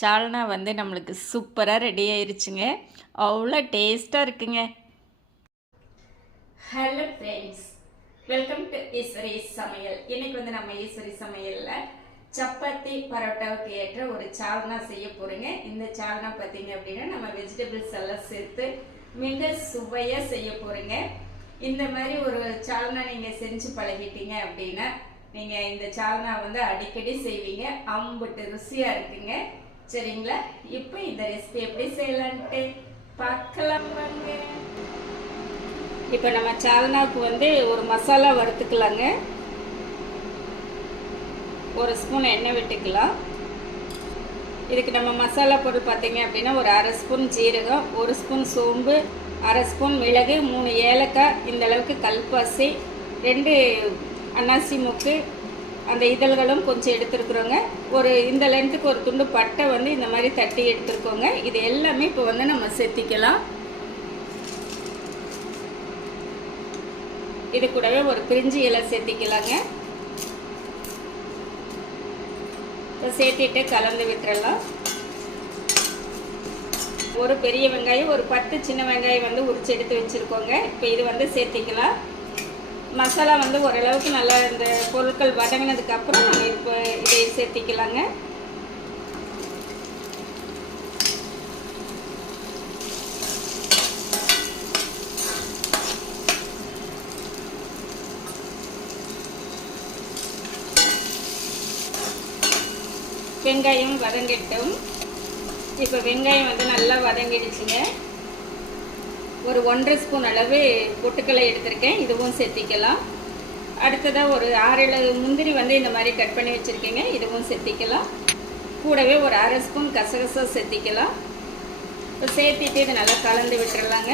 சால்னா வந்து நம்மளுக்கு சூப்பராக ரெடி ஆயிருச்சுங்க. அவ்வளோ டேஸ்ட்டாக இருக்குங்க. Hello friends, welcome to Eswari சமையல். இன்னைக்கு வந்து நம்ம ஈஸ்வரி சமையலில் சப்பாத்தி பரோட்டாவுக்கு ஏற்ற ஒரு சால்னா செய்ய போகிறேங்க. இந்த சால்னா பார்த்தீங்க அப்படின்னா நம்ம வெஜிடபிள்ஸ் எல்லாம் சேர்த்து மிக சுவையாக செய்ய போகிறேங்க. இந்த மாதிரி ஒரு சால்னா நீங்கள் செஞ்சு பழகிட்டீங்க அப்படின்னா நீங்கள் இந்த சால்னா வந்து அடிக்கடி செய்வீங்க. அம்புட்டு ருசியாக இருக்குங்க. சரிங்களா? இப்போ இந்த ரெசிபி எப்படி செய்யலான்ட்டு பார்க்கலாம் வாங்க. இப்போ நம்ம சால்னாவுக்கு வந்து ஒரு மசாலா வறுத்துக்கலாங்க. ஒரு ஸ்பூன் எண்ணெய் விட்டுக்கலாம். இதுக்கு நம்ம மசாலா பொருள் பார்த்தீங்க அப்படின்னா ஒரு அரை ஸ்பூன் ஜீரகம், ஒரு ஸ்பூன் சோம்பு, அரை ஸ்பூன் மிளகு, 3 ஏலக்காய், இந்த அளவுக்கு கல்பாசி, 2 அன்னாசி மூக்கு, அந்த இதழ்களும் கொஞ்சம் எடுத்துருக்குறோங்க. ஒரு இந்த லென்த்துக்கு ஒரு துண்டு பட்டை வந்து இந்த மாதிரி தட்டி எடுத்துருக்கோங்க. இது எல்லாமே இப்போ வந்து நம்ம சேர்த்திக்கலாம். இது கூடவே ஒரு பிரிஞ்சி இலை சேர்த்திக்கலாங்க. இப்போ சேர்த்திட்டு கலந்து விட்டுறலாம். ஒரு பெரிய வெங்காயம், ஒரு 10 சின்ன வெங்காயம் வந்து உரிச்சு எடுத்து வச்சுருக்கோங்க. இப்போ இது வந்து சேர்த்திக்கலாம். மசாலா வந்து ஓரளவுக்கு நல்லா இந்த பொருட்கள் வதங்கினதுக்கப்புறம் நம்ம இப்போ இதை சேர்த்திக்கலாங்க. வெங்காயம் வதங்கிட்டோம். இப்போ வெங்காயம் வந்து நல்லா வதங்கிடுச்சுங்க. ஒரு 1.5 ஸ்பூன் அளவு பொட்டுக்கடலை எடுத்திருக்கேன், இதுவும் சேர்த்திக்கலாம். அடுத்ததாக ஒரு 6-7 முந்திரி வந்து இந்த மாதிரி கட் பண்ணி வச்சுருக்கேங்க, இதுவும் சேர்த்திக்கலாம். கூடவே ஒரு அரை ஸ்பூன் கசகசா சேர்த்திக்கலாம். இப்போ சேர்த்திட்டு இதை நல்லா கலந்து விட்டுறலாங்க.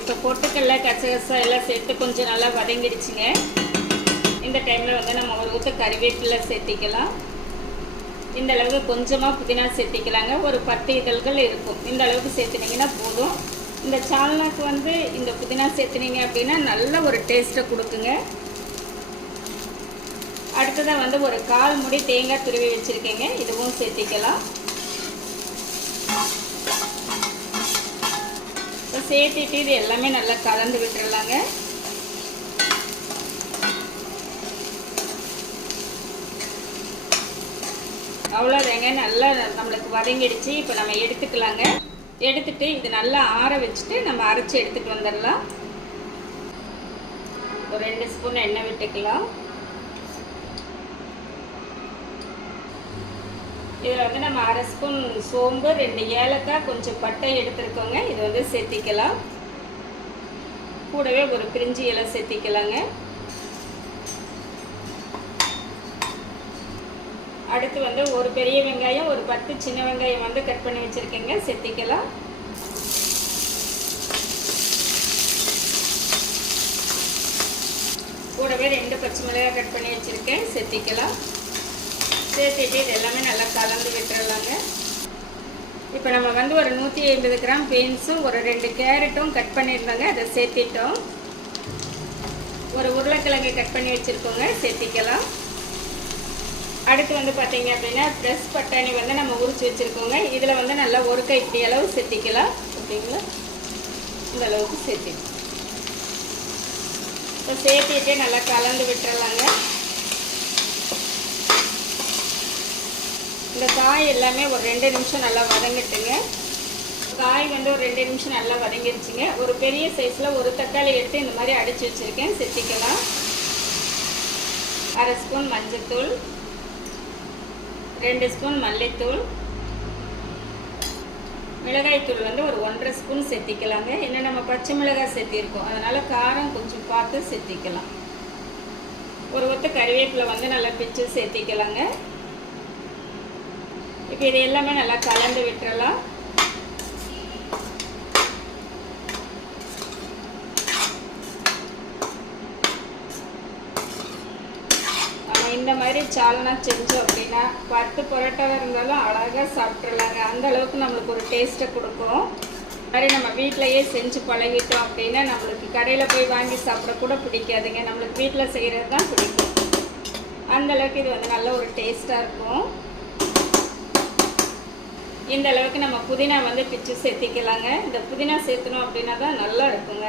இப்போ பொட்டுக்கடலை கசகசா எல்லாம் சேர்த்து கொஞ்சம் நல்லா வதங்கிடுச்சுங்க. இந்த டைமில் வந்து நம்ம ஒரு ஊற்ற கறிவேப்பிலை சேர்த்திக்கலாம். இந்த அளவுக்கு கொஞ்சமாக புதினா சேர்த்திக்கலாங்க. ஒரு 10 இதழ்கள் இருக்கும். இந்த அளவுக்கு சேர்த்துனீங்கன்னா போதும். இந்த சால்னாக்கு வந்து இந்த புதினா சேர்த்துனீங்க அப்படின்னா நல்ல ஒரு டேஸ்ட்டை கொடுக்குங்க. அடுத்ததாக வந்து ஒரு 1/4 மூடி தேங்காய் துருவி வச்சுருக்கேங்க, இதுவும் சேர்த்திக்கலாம். இப்போ சேர்த்திட்டு இது எல்லாமே நல்லா கலந்து விட்டுறலாங்க. அவ்வளோதாங்க, நல்லா நம்மளுக்கு வதங்கிடுச்சு. இப்போ நம்ம எடுத்துக்கலாங்க. எடுத்துட்டு இது நல்லா ஆற வச்சுட்டு நம்ம அரைச்சி எடுத்துகிட்டு வந்துடலாம். ஒரு 2 ஸ்பூன் எண்ணெய் விட்டுக்கலாம். இதில் வந்து நம்ம அரை ஸ்பூன் சோம்பு, 2 ஏலக்காய், கொஞ்சம் பட்டை எடுத்துருக்கோங்க, இது வந்து சேர்த்திக்கலாம். கூடவே ஒரு பிரிஞ்சி இலை சேர்த்திக்கலாங்க. அடுத்து வந்து ஒரு பெரிய வெங்காயம், ஒரு 10 சின்ன வெங்காயம் வந்து கட் பண்ணி வச்சுருக்கேங்க, சேர்த்திக்கலாம். கூடவே 2 பச்சை மிளகாய் கட் பண்ணி வச்சுருக்கேன், சேர்த்திக்கலாம். சேர்த்திட்டு இது எல்லாமே நல்லா கலந்து விட்டுறலாங்க. இப்போ நம்ம வந்து ஒரு 150 கிராம் பீன்ஸும் ஒரு 2 கேரட்டும் கட் பண்ணியிருந்தாங்க, அதை சேர்த்திட்டோம். ஒரு உருளைக்கிழங்கு கட் பண்ணி வச்சுருக்கோங்க, சேர்த்திக்கலாம். அடுத்து வந்து பார்த்தீங்க அப்படின்னா ஃப்ரெஷ் பட்டாணி வந்து நம்ம உரிச்சு வச்சுருக்கோங்க. இதில் வந்து நல்லா ஒரு கைப்பிடி அளவு சேர்த்திக்கலாம். ஓகேங்களா? இந்த அளவுக்கு சேர்த்திக்கலாம். இப்போ சேர்த்திட்டு நல்லா கலந்து விட்டுறலாங்க. இந்த காய் எல்லாமே ஒரு 2 நிமிஷம் நல்லா வதங்கிட்டுங்க. காய் வந்து ஒரு 2 நிமிஷம் நல்லா வதங்கிருச்சுங்க. ஒரு பெரிய சைஸில் ஒரு தக்காளி எடுத்து இந்த மாதிரி அடித்து வச்சுருக்கேன், சேர்த்திக்கலாம். அரை ஸ்பூன் மஞ்சத்தூள், 2 ஸ்பூன் மல்லித்தூள், மிளகாய்த்தூள் வந்து ஒரு 1.5 ஸ்பூன் சேர்த்திக்கலாங்க. இன்னும் நம்ம பச்சை மிளகாய் சேர்த்திருக்கோம், அதனால் காரம் கொஞ்சம் பார்த்து சேர்த்திக்கலாம். ஒரு ஒத்த கறிவேப்பிலை வந்து நல்லா பிச்சு சேர்த்திக்கலாங்க. இப்போ இது எல்லாமே நல்லா கலந்து விட்டுறலாம். இந்த மாதிரி சால்னா செஞ்சோம் அப்படின்னா 10 பரோட்டாவாக இருந்தாலும் அழகாக சாப்பிட்றலாங்க. அந்த அளவுக்கு நம்மளுக்கு ஒரு டேஸ்ட்டை கொடுக்கும். மாதிரி நம்ம வீட்டிலையே செஞ்சு பழகிட்டோம் அப்படின்னா நம்மளுக்கு கடையில் போய் வாங்கி சாப்பிட கூட பிடிக்காதுங்க. நம்மளுக்கு வீட்டில் செய்கிறது தான் பிடிக்கும். அந்த அளவுக்கு இது வந்து நல்ல ஒரு டேஸ்ட்டாக இருக்கும். இந்த அளவுக்கு நம்ம புதினா வந்து பிச்சு சேர்த்திக்கலாங்க. இந்த புதினா சேர்த்தணும் அப்படின்னா தான் நல்லா இருக்குங்க.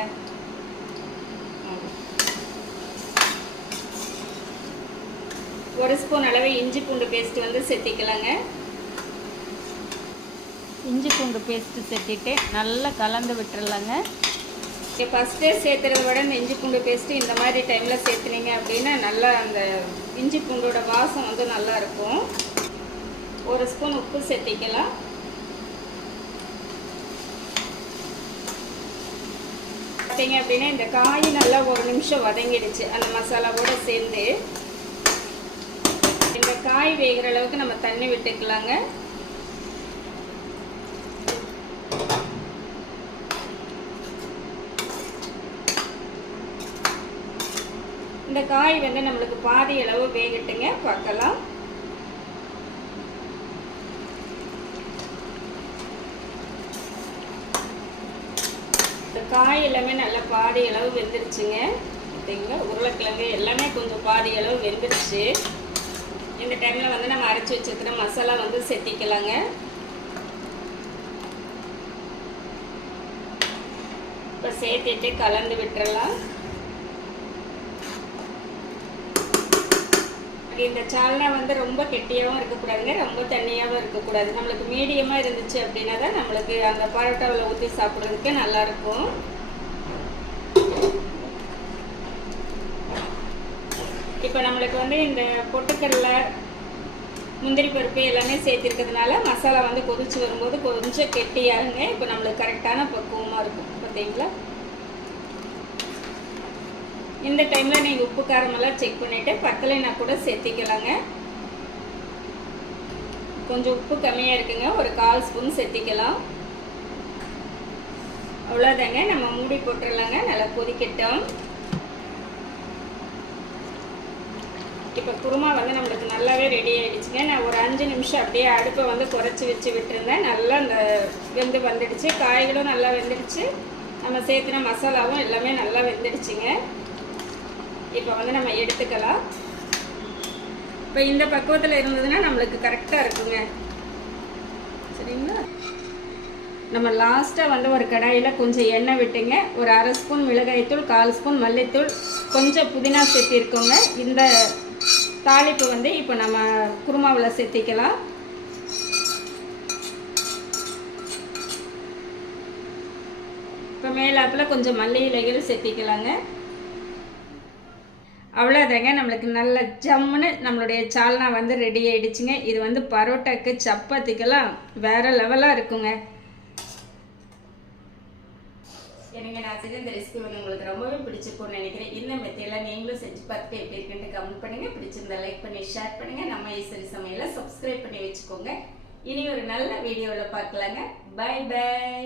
ஒரு ஸ்பூன் அளவு இஞ்சி பூண்டு பேஸ்ட் வந்து சேர்த்திக்கலாங்க. இஞ்சி பூண்டு பேஸ்ட்டு சேர்த்திட்டு நல்லா கலந்து விட்டுறலாங்க. ஃபஸ்ட்டே சேர்த்துறத விட இந்த இஞ்சி பூண்டு பேஸ்ட்டு இந்த மாதிரி டைமில் சேர்த்துனீங்க அப்படின்னா நல்லா அந்த இஞ்சி பூண்டோட வாசம் வந்து நல்லா இருக்கும். ஒரு ஸ்பூன் உப்பு சேர்த்திக்கலாம். பார்த்தீங்க அப்படின்னா இந்த காய் நல்லா ஒரு நிமிஷம் வதங்கிடுச்சு அந்த மசாலாவோடு சேர்ந்து. இந்த காய் வேகிற அளவுக்கு நம்ம தண்ணி விட்டுக்கலாங்க. இந்த காய் வந்து நம்மளுக்கு பாதி அளவு வேகட்டுங்க, பார்க்கலாம். இந்த காய் எல்லாமே நல்லா பாதி அளவு வெந்துருச்சுங்க. பார்த்தீங்களா, உருளைக்கிழங்கு எல்லாமே கொஞ்சம் பாதி அளவு வெந்துருச்சு. இந்த டைமில் வந்து நம்ம அரைச்சி வச்சிருக்கிற மசாலா வந்து சேர்த்திக்கலாங்க. இப்போ சேர்த்துட்டு கலந்து விட்டுறலாம். இந்த சால்னா வந்து ரொம்ப கெட்டியாகவும் இருக்கக்கூடாதுங்க, ரொம்ப தண்ணியாகவும் இருக்கக்கூடாது. நம்மளுக்கு மீடியமாக இருந்துச்சு அப்படின்னா தான் நம்மளுக்கு அந்த பரோட்டாவில் ஊற்றி சாப்பிட்றதுக்கு நல்லாயிருக்கும். இப்போ நம்மளுக்கு வந்து இந்த பொட்டுக்கடலை முந்திரி பருப்பு எல்லாமே சேர்த்திருக்கிறதுனால மசாலா வந்து கொதிச்சு வரும்போது கொஞ்சம் கெட்டியாகுங்க. இப்போ நம்மளுக்கு கரெக்டான பக்குவமாக இருக்கும். பார்த்தீங்களா, இந்த டைமில் நீங்கள் உப்பு காரமெல்லாம் செக் பண்ணிவிட்டு பத்தலைன்னா கூட சேர்த்திக்கலாங்க. கொஞ்சம் உப்பு கம்மியாக இருக்குங்க, ஒரு 1/4 ஸ்பூன் சேர்த்திக்கலாம். அவ்வளோதாங்க, நம்ம மூடி போட்டுடலாங்க. நல்லா கொதிக்கட்டும். இப்போ குருமா வந்து நம்மளுக்கு நல்லாவே ரெடி ஆகிடுச்சுங்க. நான் ஒரு 5 நிமிஷம் அப்படியே அடுப்பை வந்து குறைச்சி வச்சு விட்டுருந்தேன். நல்லா அந்த வெந்து வந்துடுச்சு, காய்களும் நல்லா வெந்துடுச்சு, நம்ம சேர்த்துன மசாலாவும் எல்லாமே நல்லா வெந்துடுச்சுங்க. இப்போ வந்து நம்ம எடுத்துக்கலாம். இப்போ இந்த பக்குவத்தில் இருந்ததுன்னா நம்மளுக்கு கரெக்டாக இருக்குங்க. சரிங்களா, நம்ம லாஸ்ட்டாக வந்து ஒரு கடாயில் கொஞ்சம் எண்ணெய் விட்டுங்க. ஒரு 1/2 ஸ்பூன் மிளகாய்த்தூள், 1/4 ஸ்பூன் மல்லித்தூள், கொஞ்சம் புதினா சேர்த்திருக்கோங்க. இந்த தாளிப்பு வந்து இப்போ நம்ம குருமாவில் சேர்த்திக்கலாம். இப்போ மேலாப்பில் கொஞ்சம் மல்லி இலைகள் சேர்த்திக்கலாங்க. அவ்வளோதாங்க, நம்மளுக்கு நல்ல ஜம்முன்னு நம்மளுடைய சால்னா வந்து ரெடி ஆகிடுச்சுங்க. இது வந்து பரோட்டாக்கு சப்பாத்திக்கெல்லாம் வேறு லெவலாக இருக்குங்க. எனக்கு நான் செஞ்ச இந்த ரெசிபி வந்து உங்களுக்கு ரொம்பவே பிடிச்சிருக்கும்னு நினைக்கிறேன். இந்த மெத்தேடில் நீங்களும் செஞ்சு பார்த்துட்டு எப்படி இருக்குன்ட்டு கமெண்ட் பண்ணுங்கள். பிடிச்சிருந்தா லைக் பண்ணி ஷேர் பண்ணுங்கள். நம்ம ஈஸ்வரி சமையலை சப்ஸ்கிரைப் பண்ணி வச்சுக்கோங்க. இனி ஒரு நல்ல வீடியோவில் பார்க்கலாங்க. Bye by.